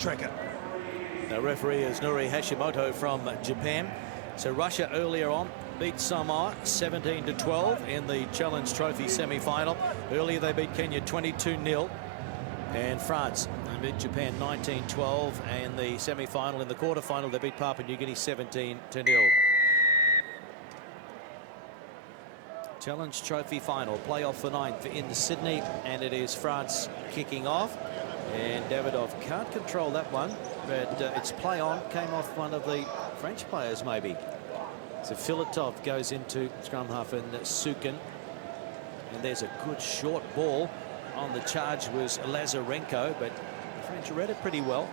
tracker. The referee is Nuri Hashimoto from Japan. So Russia earlier on beat Samoa 17-12 in the Challenge Trophy semi-final. Earlier they beat Kenya 22-0. And France beat Japan 19-12. And the semi-final, in the quarter-final, they beat Papua New Guinea 17-0. Challenge Trophy final, playoff for 9th in Sydney. And it is France kicking off. And Davidov can't control that one, but its play on came off one of the French players, maybe. So Filatov goes into scrum half and Sukin. And there's a good short ball. On the charge was Lazarenko, but the French read it pretty well.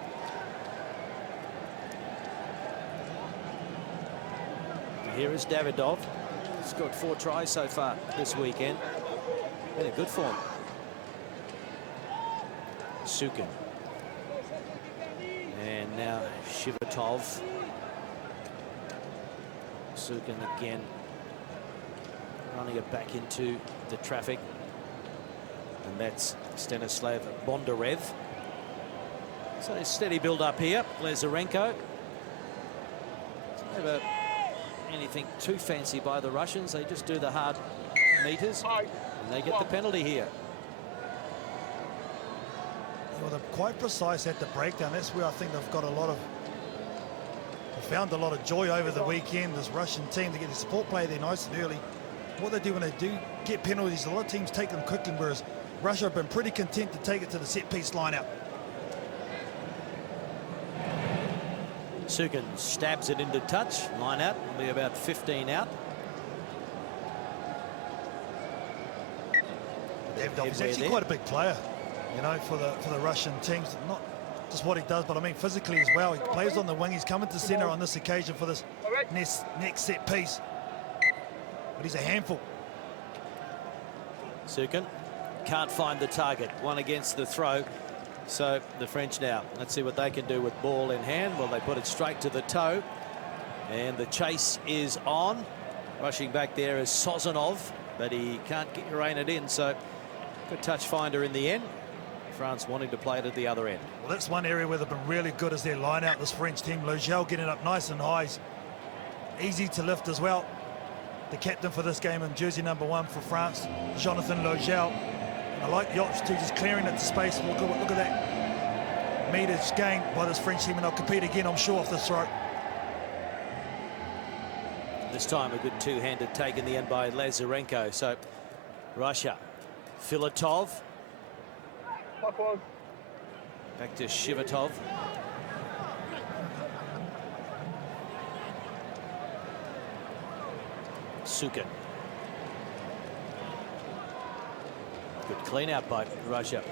Here is Davidov. He's got 4 tries so far this weekend. Been in good form. Sukin. And now Shivatov. Sukin again, running it back into the traffic. And that's Stanislav Bondarev. So a steady build up here. Lazarenko. Never anything too fancy by the Russians. They just do the hard meters and they get the penalty here. Well, they're quite precise at the breakdown. That's where I think they've got a lot of, found a lot of joy over the weekend. This Russian team, to get the support play there nice and early. What they do when they do get penalties, a lot of teams take them quickly, whereas Russia have been pretty content to take it to the set piece line out. Sukin stabs it into touch. Line out will be about 15 out. Davidov is actually quite a big player, you know, for the Russian teams. Not just what he does, but I mean physically as well. He plays on the wing. He's coming to centre on this occasion for this next set piece. But he's a handful. Sukin can't find the target. One against the throw. So the French now, let's see what they can do with ball in hand. Well, they put it straight to the toe. And the chase is on. Rushing back there is Sozanov, but he can't rein it in. So good touch finder in the end. France wanting to play it at the other end. Well, that's one area where they've been really good is their line out, this French team. Logel getting up nice and high. Easy to lift as well. The captain for this game in jersey number 1 for France, Jonathan Logel. And I like the option too, just clearing it to space. Look at that meters gained by this French team, and they'll compete again, I'm sure, off the throat. This time a good two-handed take in the end by Lazarenko. So Russia, Filatov. Back to Shivatov. Sukin. Good clean out by Russia.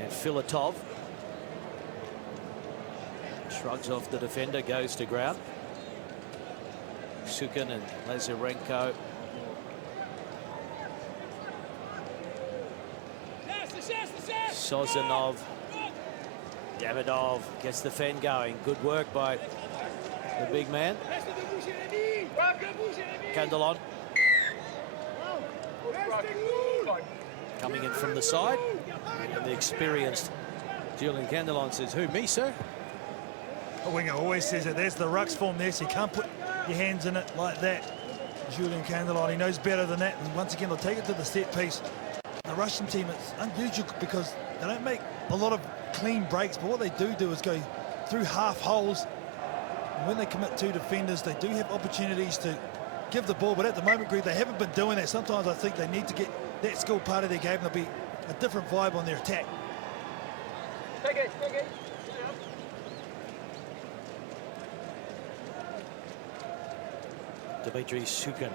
And Filatov shrugs off the defender, goes to ground. Sukin and Lazarenko. Sozanov. Davidov gets the fen going. Good work by the big man. Candelon. Coming in from the side. And the experienced Julian Candelon says, "Who, me, sir?" A winger always says it. There's the rucks form there, so you can't put your hands in it like that. Julian Candelon, he knows better than that. And once again, they'll take it to the set piece. The Russian team, it's unusual because they don't make a lot of clean breaks, but what they do is go through half holes. And when they commit 2 defenders, they do have opportunities to give the ball, but at the moment, Greg, they haven't been doing that. Sometimes I think they need to get that skill part of their game. There'll be a different vibe on their attack. Take it. Dmitry Sukin.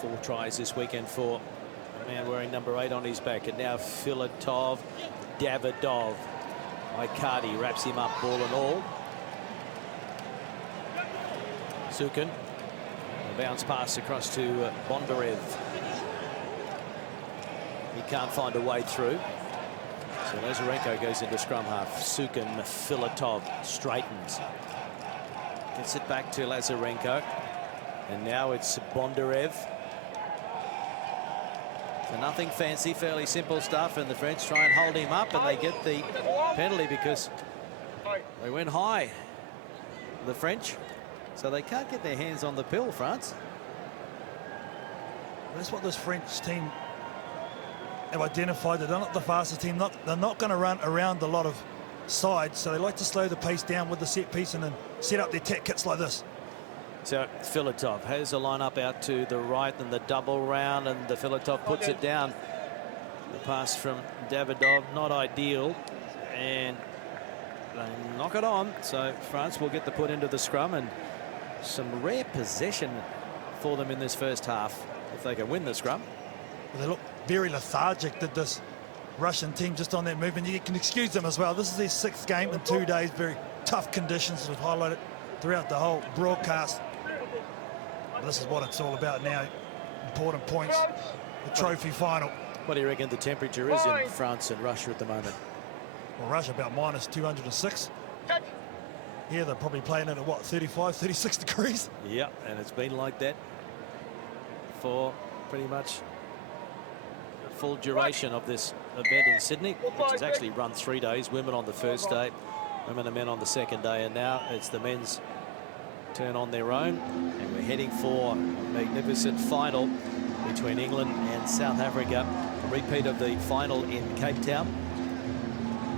4 tries this weekend for a man wearing number 8 on his back. And now Filatov, Davidov. Icardi wraps him up, ball and all. Sukin. A bounce pass across to Bondarev. He can't find a way through. So Lazarenko goes into scrum half. Sukin, Filatov straightens. Gets it back to Lazarenko. And now it's Bondarev. So nothing fancy, fairly simple stuff, and the French try and hold him up, and they get the penalty because they went high, the French, so they can't get their hands on the pill, France. That's what this French team have identified. They're not the fastest team. They're not going to run around a lot of sides, so they like to slow the pace down with the set piece and then set up their tech kits like this. So Filatov has a line up out to the right and the double round, and the Filatov puts it down. The pass from Davidov, not ideal, and they knock it on. So France will get the put into the scrum, and some rare possession for them in this first half if they can win the scrum. Well, they look very lethargic, did this Russian team, just on that movement. You can excuse them as well. This is their 6th game in 2 days. Very tough conditions. We've highlighted throughout the whole broadcast. But this is what it's all about now. Important points. The trophy final. What do you reckon the temperature is in France and Russia at the moment? Well, Russia about minus 206. Here they're probably playing it at what, 35, 36 degrees? Yeah, and it's been like that for pretty much the full duration of this event in Sydney, which has actually run 3 days. Women on the first day, women and men on the second day, and now it's the men's turn on their own, and we're heading for a magnificent final between England and South Africa. A repeat of the final in Cape Town.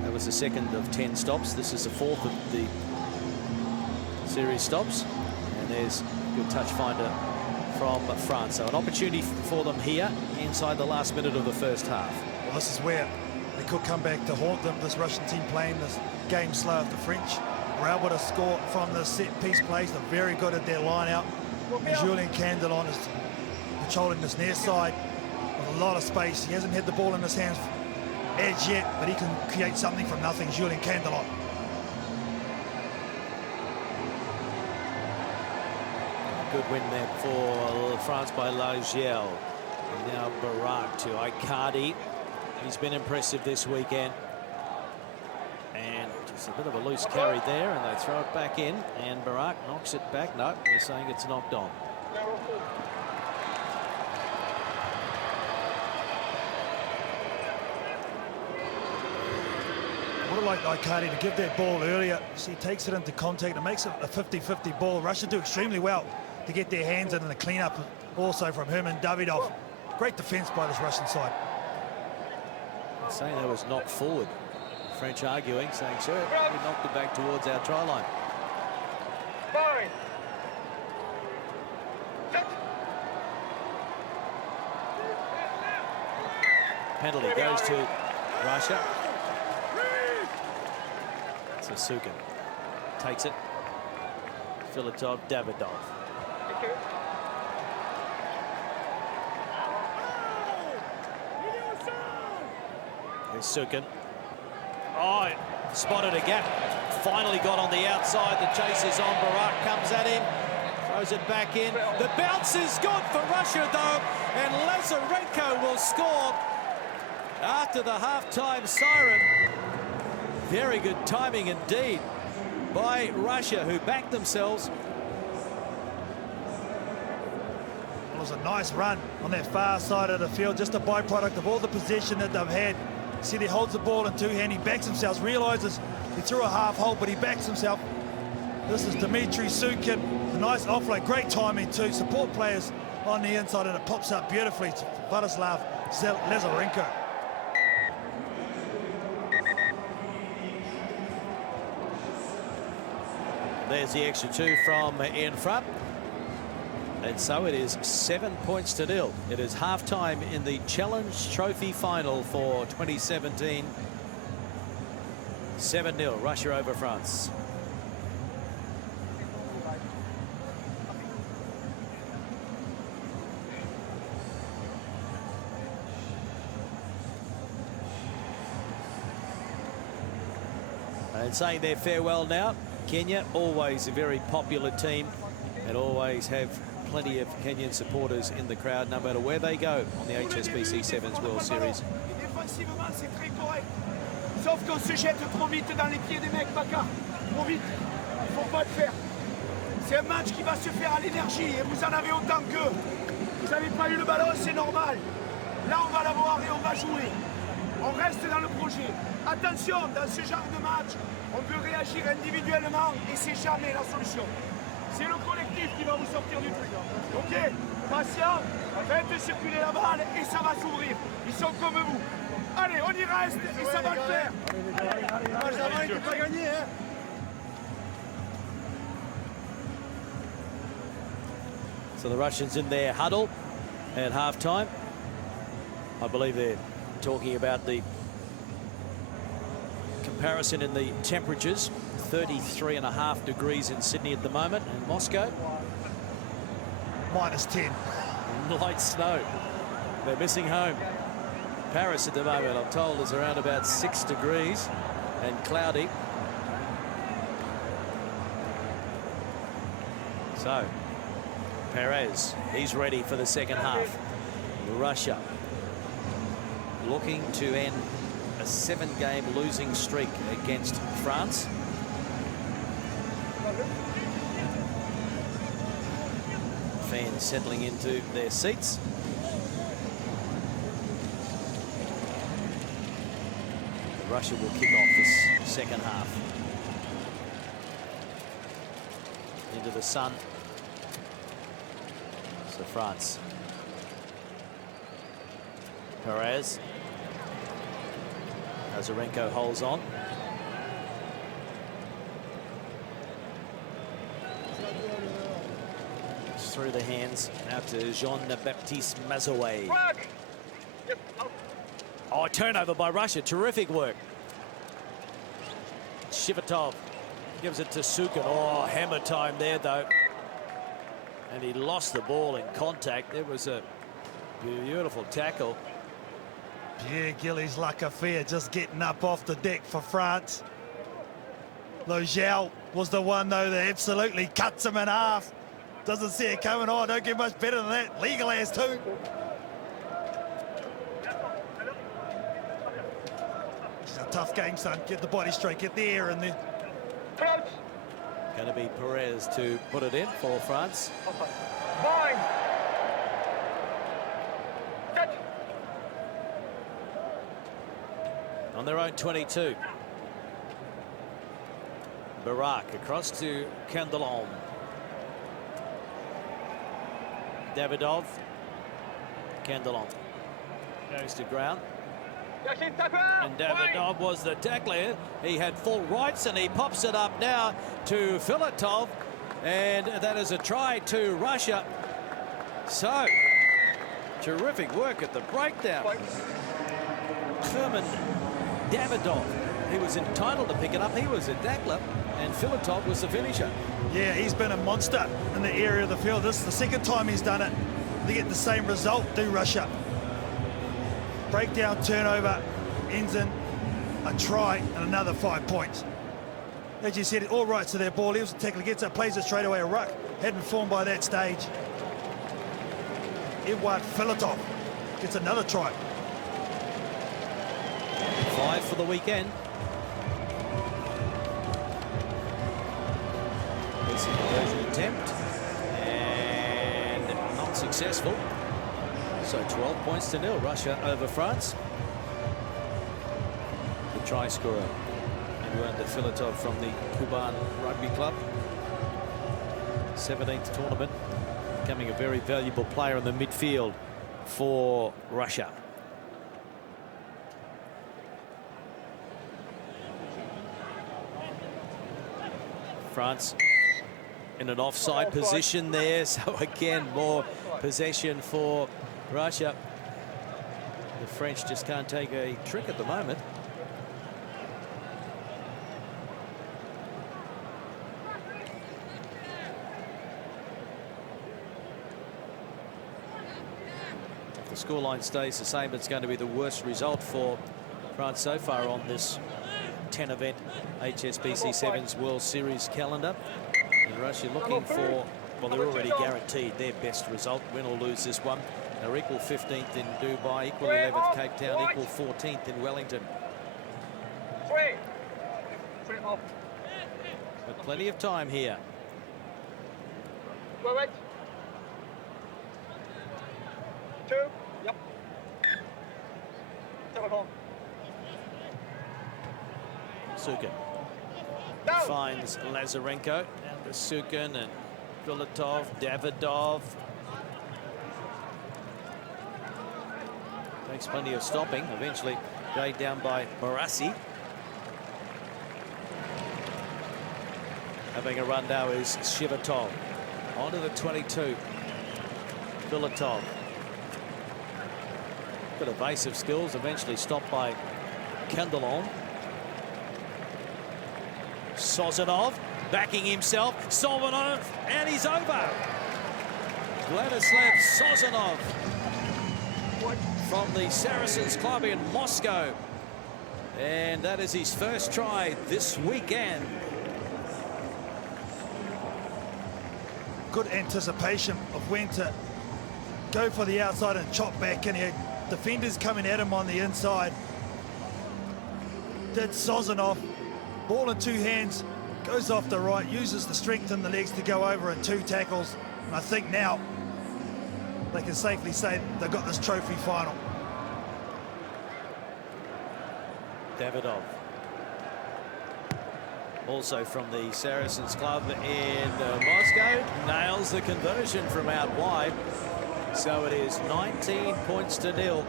That was the 2nd of 10 stops. This is the 4th of the series stops, and there's a good touch finder from France. So an opportunity for them here inside the last minute of the first half. Well, this is where they could come back to haunt them. This Russian team playing this game slow. If the French were able to score from the set-piece plays, they're very good at their line-out. And Julien Candelon is patrolling this near side with a lot of space. He hasn't had the ball in his hands as yet, but he can create something from nothing, Julien Candelon. Good win there for France by Lagiel. And now Barak to Icardi. He's been impressive this weekend. And just a bit of a loose carry there, and they throw it back in, and Barak knocks it back. No, they're saying it's knocked on. I would have liked Icardi to give that ball earlier. So he takes it into contact and makes it a 50-50 ball. Russia do extremely well to get their hands in, and the clean-up also from Herman Davidov. Great defence by this Russian side. Saying that was knocked forward. French arguing, saying, sir, we knocked it back towards our try line. Penalty goes to Russia. So Sukin takes it. Filatov, Davidov. Here's Sukin. Oh, spotted a gap. Finally got on the outside. The chase is on. Barak comes at him. Throws it back in. The bounce is good for Russia, though. And Lazarenko will score after the half-time siren. Very good timing indeed by Russia, who backed themselves. It was a nice run on that far side of the field, just a byproduct of all the possession that they've had. See, he holds the ball in 2 hands, he backs himself, realizes he threw a half hole, but he backs himself. This is Dmitry Sukin, a nice offload, great timing too. Support players on the inside, and it pops up beautifully to Vladislav Lazarenko. There's the extra 2 from in front. And so it is 7 points to 0. It is half-time in the Challenge Trophy final for 2017. 7-0, Russia over France. And saying their farewell now, Kenya, always a very popular team and always have plenty of Kenyan supporters in the crowd, no matter where they go on the HSBC Sevens World Series. Défensivement, c'est très correct. Sauf qu'on se jette trop vite dans les pieds des mecs, Baka. Trop vite. Il faut pas le faire. C'est un match qui va se faire à l'énergie et vous en avez autant qu'eux. Vous n'avez pas eu le ballon, c'est normal. Là, on va l'avoir et on va jouer. On reste dans le projet. Attention, dans ce genre de match, on peut réagir individuellement et c'est jamais la solution. C'est le collectif qui va vous sortir du truc. Ok? Patient, faites circuler la balle et ça va s'ouvrir. Ils sont comme vous. Allez, on y reste et ça va le faire. Allez, il pas gagné, hein. So the Russians in their huddle at half-time. I believe they're talking about the comparison in the temperatures. 33.5 degrees in Sydney at the moment, and Moscow -10. light snow. They're missing home. Paris at the moment, I'm told, is around about 6 degrees and cloudy. So Perez, he's ready for the second half. Russia looking to end a 7-game losing streak against France. Fans settling into their seats. Russia will kick off this second half. Into the sun. So France. Perez. Azarenko holds on. Through the hands out to Jean-Baptiste Mazoé. Oh, turnover by Russia. Terrific work. Shivatov gives it to Sukin. Oh, hammer time there, though. And he lost the ball in contact. It was a beautiful tackle. Pierre Gillies Lacafia just getting up off the deck for France. Lojal was the one, though, that absolutely cuts him in half. Doesn't see it coming. Oh, don't get much better than that. Legal has too. It's a tough game, son. Get the body straight, get the air in there. Going to be Perez to put it in for France. On their own 22. Barak across to Candelon. Davidov. Candelon goes to ground. And Davidov was the tackler. He had full rights and he pops it up now to Filatov. And that is a try to Russia. So, terrific work at the breakdown. Herman Davidov, he was entitled to pick it up. He was a tackler and Filatov was the finisher. Yeah, he's been a monster in the area of the field. This is the second time he's done it. They get the same result, do Russia. Breakdown, turnover, ends in a try and another 5 points. As you said, all rights to their ball. He was a tackler, gets up, plays it straight away. A ruck hadn't formed by that stage. Eduard Filatov gets another try. 5 for the weekend. It's a conversion attempt and not successful. So 12 points to 0, Russia over France. The try scorer, Eduard Filatov from the Kuban Rugby Club. 17th tournament, becoming a very valuable player in the midfield for Russia. France in an offside position there, so again more possession for Russia. The French just can't take a trick at the moment. If the scoreline stays the same, it's going to be the worst result for France so far on this 10-event HSBC Sevens World Series calendar. And Russia looking for, well, they're already guaranteed their best result, win or lose this one. They're equal 15th in Dubai, equal 11th Cape Town, equal 14th in Wellington. But plenty of time here. Sukin finds Lazarenko, and the Sukin and Filatov, Davidov. Takes plenty of stopping, eventually dragged down by Barassi. Having a run now is Shivatov. Onto the 22. Filatov. Bit of evasive skills, eventually stopped by Candelon. Sozanov backing himself. Sozanov, and he's over. Vladislav Sozanov from the Saracens club in Moscow. And that is his first try this weekend. Good anticipation of when to go for the outside and chop back, and he had defenders coming at him on the inside. Did Sozanov, ball in two hands, goes off the right, uses the strength in the legs to go over in two tackles. And I think now they can safely say they've got this trophy final. Davidov. Also from the Saracens club in Moscow, nails the conversion from out wide. So it is 19 points to 0.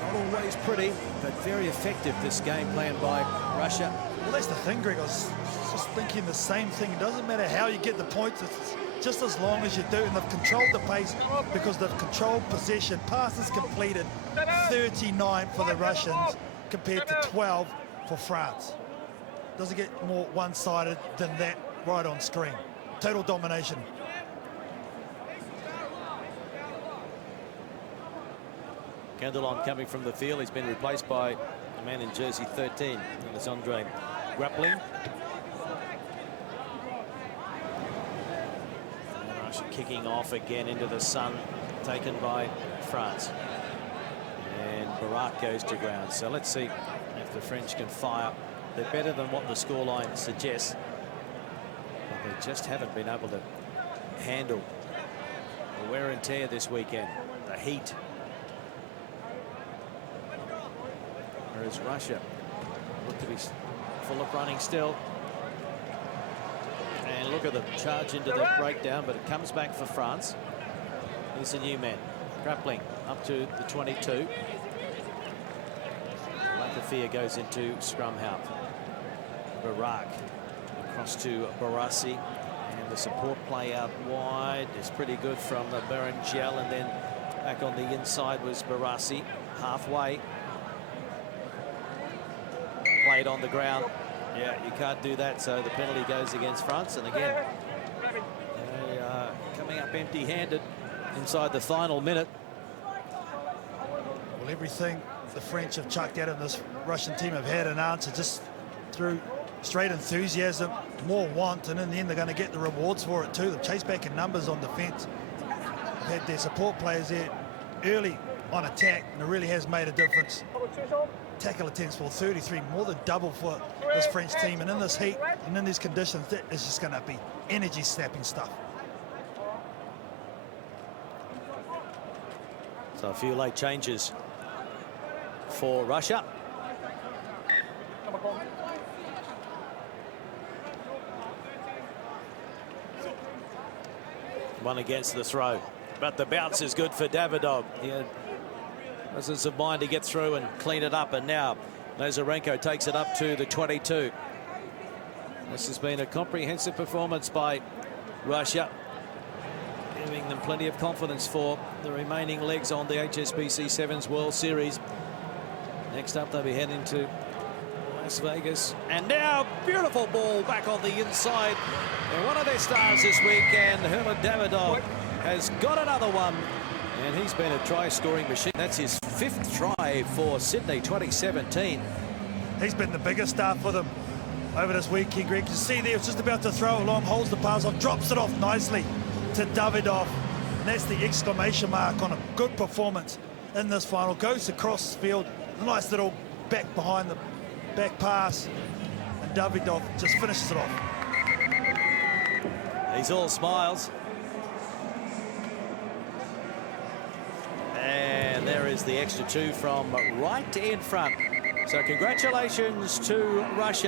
Not always pretty, but very effective, this game plan by Russia. Well, that's the thing, Greg. I was just thinking the same thing. It doesn't matter how you get the points, it's just as long as you do. And they've controlled the pace because they've controlled possession. Passes completed 39 for the Russians compared to 12 for France. Doesn't get more one-sided than that right on screen. Total domination. Candelon coming from the field. He's been replaced by a man in jersey 13. And it's Andre grappling. Russia kicking off again into the sun, taken by France. And Barak goes to ground. So let's see if the French can fire. They're better than what the scoreline suggests. But they just haven't been able to handle the wear and tear this weekend. The heat. Whereas Russia look to be full of running still. And look at the charge into the breakdown, but it comes back for France. Here's a new man. Grappling up to the 22. Lakafia goes into scrum half. Barak across to Barassi, and the support play out wide is pretty good from the Berengel, and then back on the inside was Barassi, halfway. Played on the ground. Yeah, you can't do that, so the penalty goes against France, and again they are coming up empty-handed inside the final minute. Well, everything the French have chucked at him, this Russian team have had an answer just through straight enthusiasm, more want, and in the end they're going to get the rewards for it too. They've chased back in numbers on defence. They've had their support players there early on attack, and it really has made a difference. Tackle attempts for 33, more than double for this French team, and in this heat and in these conditions, that is just going to be energy-snapping stuff. So a few late changes for Russia. One against the throw, but the bounce is good for Davidov. He had presence of mind to get through and clean it up, and now Lazarenko takes it up to the 22. This has been a comprehensive performance by Russia, giving them plenty of confidence for the remaining legs on the HSBC Sevens World Series. Next up, they'll be heading to Las Vegas. And now, beautiful ball back on the inside. And one of their stars this weekend, Herman Davidov, has got another one. And he's been a try-scoring machine. That's his 5th try for Sydney 2017. He's been the biggest star for them over this weekend, Greg. You see there, it's just about to throw along, holds the pass off, drops it off nicely to Davidov. And that's the exclamation mark on a good performance in this final. Goes across the field, a nice little back behind the back pass, and Davidov just finishes it off. He's all smiles. And there is the extra 2 from right in front. So congratulations to Russia.